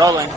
Rolling.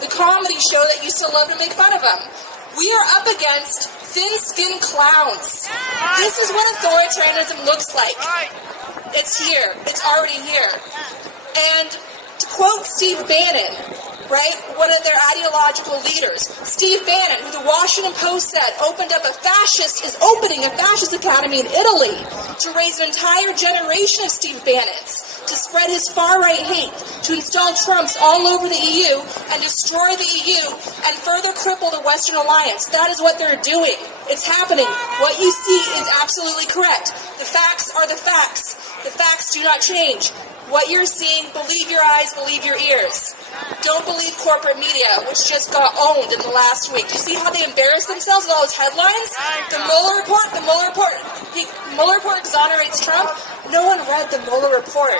the comedy show that used to love to make fun of him. We are up against thin-skinned clowns. This is what authoritarianism looks like. It's here. It's already here. And to quote Steve Bannon, right, one of their ideological leaders, Steve Bannon, who the Washington Post said is opening a fascist academy in Italy to raise an entire generation of Steve Bannons, to spread his far-right hate, to install Trumps all over the EU and destroy the EU and further cripple the Western alliance. That is what they're doing. It's happening. What you see is absolutely correct. The facts are the facts. The facts do not change. What you're seeing, believe your eyes, believe your ears. Don't believe corporate media, which just got owned in the last week. Do you see how they embarrass themselves with all those headlines? The Mueller Report exonerates Trump. No one read the Mueller Report.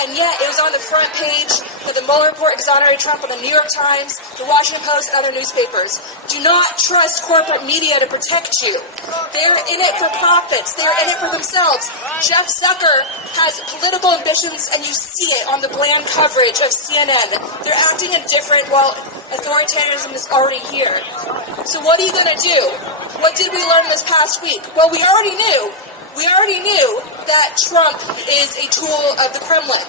And yet, it was on the front page that the Mueller Report exonerated Trump on the New York Times, the Washington Post, and other newspapers. Do not trust corporate media to protect you. They're in it for profits. They're in it for themselves. Jeff Zucker has political ambitions, and you see it on the bland coverage of CNN. They're acting indifferent while authoritarianism is already here. So what are you going to do? What did we learn this past week? Well, we already knew that Trump is a tool of the Kremlin.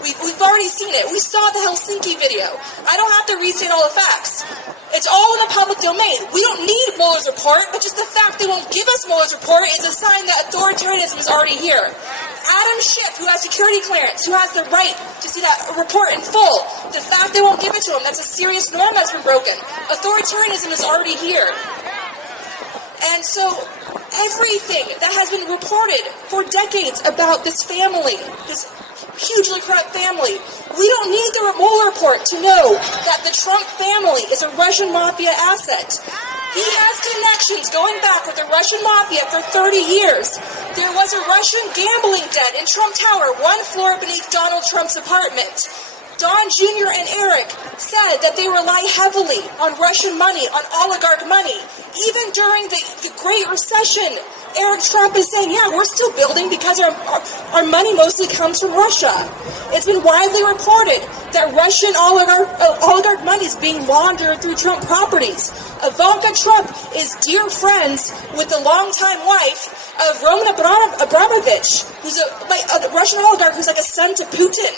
We've already seen it. We saw the Helsinki video. I don't have to restate all the facts. It's all in the public domain. We don't need Mueller's report, but just the fact they won't give us Mueller's report is a sign that authoritarianism is already here. Adam Schiff, who has security clearance, who has the right to see that report in full, the fact they won't give it to him, that's a serious norm that's been broken. Authoritarianism is already here. And so everything that has been reported for decades about this family, this hugely corrupt family, we don't need the Mueller report to know that the Trump family is a Russian mafia asset. He has connections going back with the Russian mafia for 30 years. There was a Russian gambling den in Trump Tower, one floor beneath Donald Trump's apartment. Don Jr. and Eric said that they rely heavily on Russian money, on oligarch money. Even during the Great Recession, Eric Trump is saying, yeah, we're still building because our money mostly comes from Russia. It's been widely reported that Russian oligarch money is being laundered through Trump properties. Ivanka Trump is dear friends with the longtime wife of Roman Abramovich, who's a Russian oligarch who's like a son to Putin.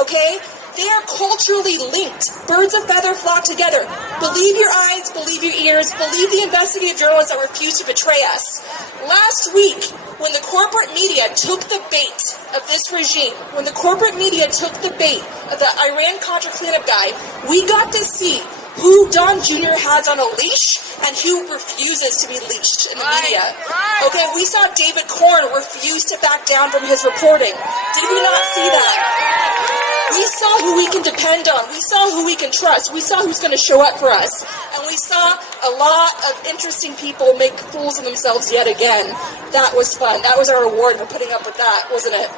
Okay? They are culturally linked. Birds of feather flock together. Believe your eyes, believe your ears, believe the investigative journalists that refuse to betray us. Last week, when the corporate media took the bait of this regime, when the corporate media took the bait of the Iran-Contra cleanup guy, we got to see who Don Jr. has on a leash and who refuses to be leashed in the media. Okay, we saw David Corn refuse to back down from his reporting. Did we not see that? We saw who we can depend on. We saw who we can trust. We saw who's going to show up for us. And we saw a lot of interesting people make fools of themselves yet again. That was fun. That was our reward for putting up with that, wasn't it?